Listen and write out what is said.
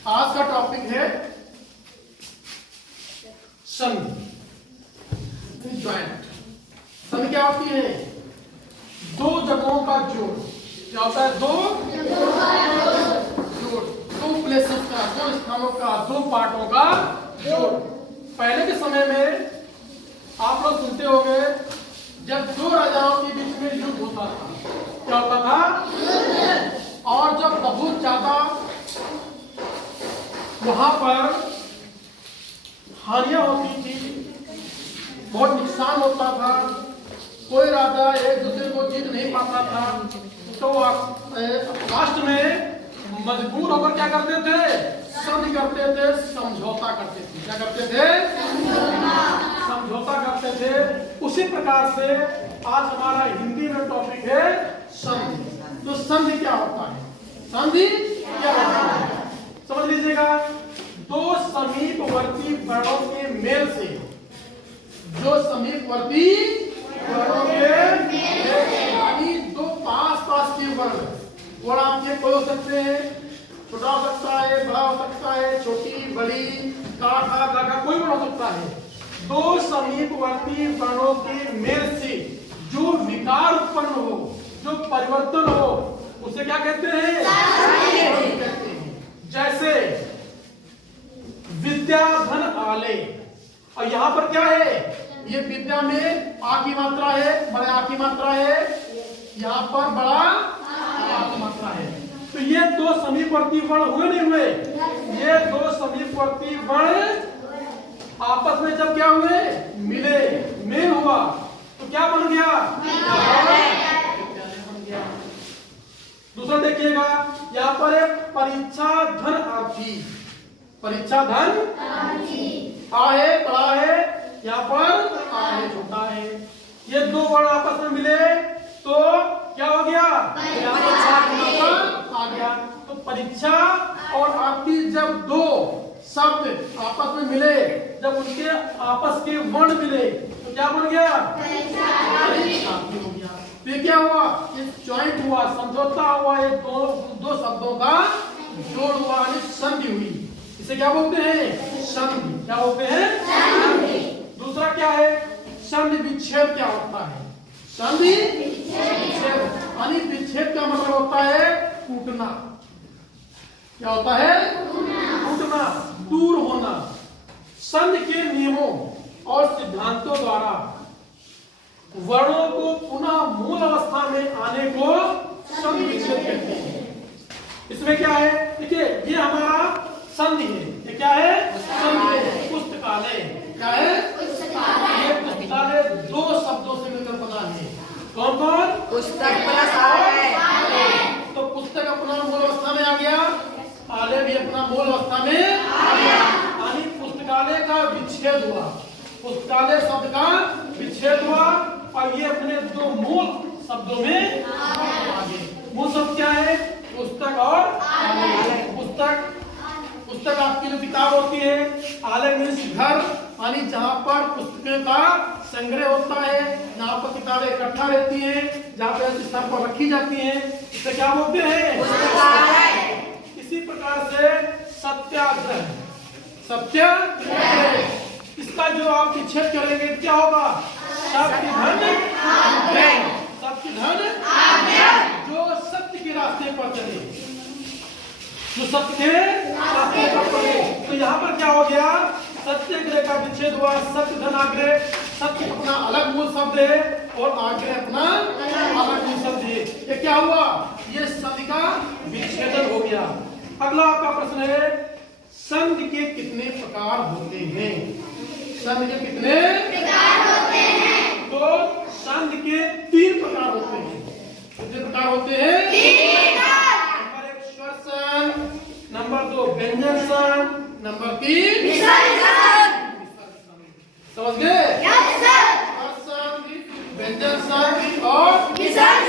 आज का टॉपिक है संधि, ज्वाइंट। संधि क्या होती है? दो जगहों का जोड़। क्या होता है? दो जोड़, दो प्लेसेस का, दो स्थानों का, दो पार्टों का जोड़। पहले के समय में आप लोग सुनते होंगे, जब दो राजाओं के बीच में युद्ध होता था, क्या होता था? और जब बहुत ज्यादा वहां पर हानियां होती थी, बहुत नुकसान होता था, कोई राजा एक दूसरे को जीत नहीं पाता था, तो लास्ट में मजबूर होकर क्या करते थे? संधि करते थे, समझौता करते थे। क्या करते थे? समझौता करते थे। उसी प्रकार से आज हमारा हिंदी में टॉपिक है संधि। तो संधि क्या होता है? संधि क्या होता है समझ लीजिएगा। दो समीपवर्ती वर्णों के मेल से, जो समीपवर्ती वर्णों के यानी दो पास पास के वर्ण आपके कोई हो सकते हैं, छोटा हो सकता है, बड़ा हो सकता है, छोटी बड़ी काठा गाठा कोई वर्ण हो सकता है। दो समीपवर्ती वर्णों के मेल से जो विकार उत्पन्न हो, जो परिवर्तन हो, उसे क्या कहते हैं? कहते हैं। जैसे विद्या धन आले, और यहाँ पर क्या है? ये विद्या में आ की मात्रा है, बड़ा आ की मात्रा है, यहाँ पर बड़ा आ की मात्रा है। तो ये दो समीपवर्ती वर्ण हुए नहीं हुए? ये दो समीपवर्ती वर्ण आपस में जब क्या हुए? मिले, मेल हुआ, तो क्या बन गया? बन गया। दूसरा देखिएगा, यहाँ पर एक परीक्षा धन आर्थी। परीक्षा धन आ है, बड़ा है, यहाँ पर आ है, छोटा है। ये दो वर्ण आपस में मिले तो क्या हो गया? आ गया। तो परीक्षा और आरती जब दो शब्द आपस में मिले, जब उनके आपस के वर्ण मिले तो क्या बन गया? आरती हो गया। फिर क्या हुआ? ये ज्वाइंट हुआ, समझौता हुआ, ये दो शब्दों का जोड़ हुआ, यानी संधि हुई। इसे क्या बोलते हैं? संधि। क्या बोलते हैं? दूसरा क्या है? संधि विच्छेद क्या होता है? संधि विच्छेद, यानी विच्छेद का मतलब होता है टूटना। क्या होता है? टूटना, दूर होना। संधि के नियमों और सिद्धांतों द्वारा वर्णों को पुनः मूल अवस्था में आने को संधि विच्छेद कहते हैं। इसमें क्या है? देखिए, ये हमारा संधि है। ये क्या है? संधि है। पुस्तकालय क्या है? ये पुस्तकालय दो शब्दों से मिलकर बना है। कौन कौन? पुस्तक प्लस आलय। तो पुस्तक अपना मूल अवस्था में आ गया, आलय भी अपना मूल अवस्था में आ गया, यानी पुस्तकालय का विच्छेद हुआ। पुस्तकालय शब्द का विच्छेद हुआ और ये अपने दो मूल शब्दों में आ गए। मूल शब्द क्या है? पुस्तक और आलय। पुस्तक आपकी जो किताब होती है, आलय मीन्स घर, यानी जहाँ पर पुस्तकों का संग्रह होता है, जहाँ पर किताबें इकट्ठा रहती हैं, जहाँ पर स्थान पर रखी जाती हैं, इसे क्या बोलते हैं? पुस्तकालय। इसी प्रकार से सत्याग्रह, सत्याग्रह, इसका जो आप विच्छेद करेंगे क्या होगा? सत्य धन आग्रह। सत्य धन आग्रह, जो सत्य के रास्ते पर चले, जो सत्य के रास्ते पर चले। तो यहाँ पर क्या हो गया? सत्याग्रह का विच्छेद हुआ। सत्य धन आग्रह, सत्य अपना अलग मूल शब्द है और आग्रह अपना अलग मूल शब्द है। ये क्या हुआ? ये संधि का विच्छेदन हो गया। अगला आपका प्रश्न है, संधि के कितने प्रकार होते हैं? संधि के कितने प्रकार होते हैं? तो संधि के 3 प्रकार होते हैं। कितने प्रकार होते हैं? 3। नंबर 1 स्वर संधि, नंबर 2 व्यंजन संधि, नंबर 3 विसर्जन। समझ गए? Yes sir. स्वर संधि, व्यंजन संधि और विसर्जन।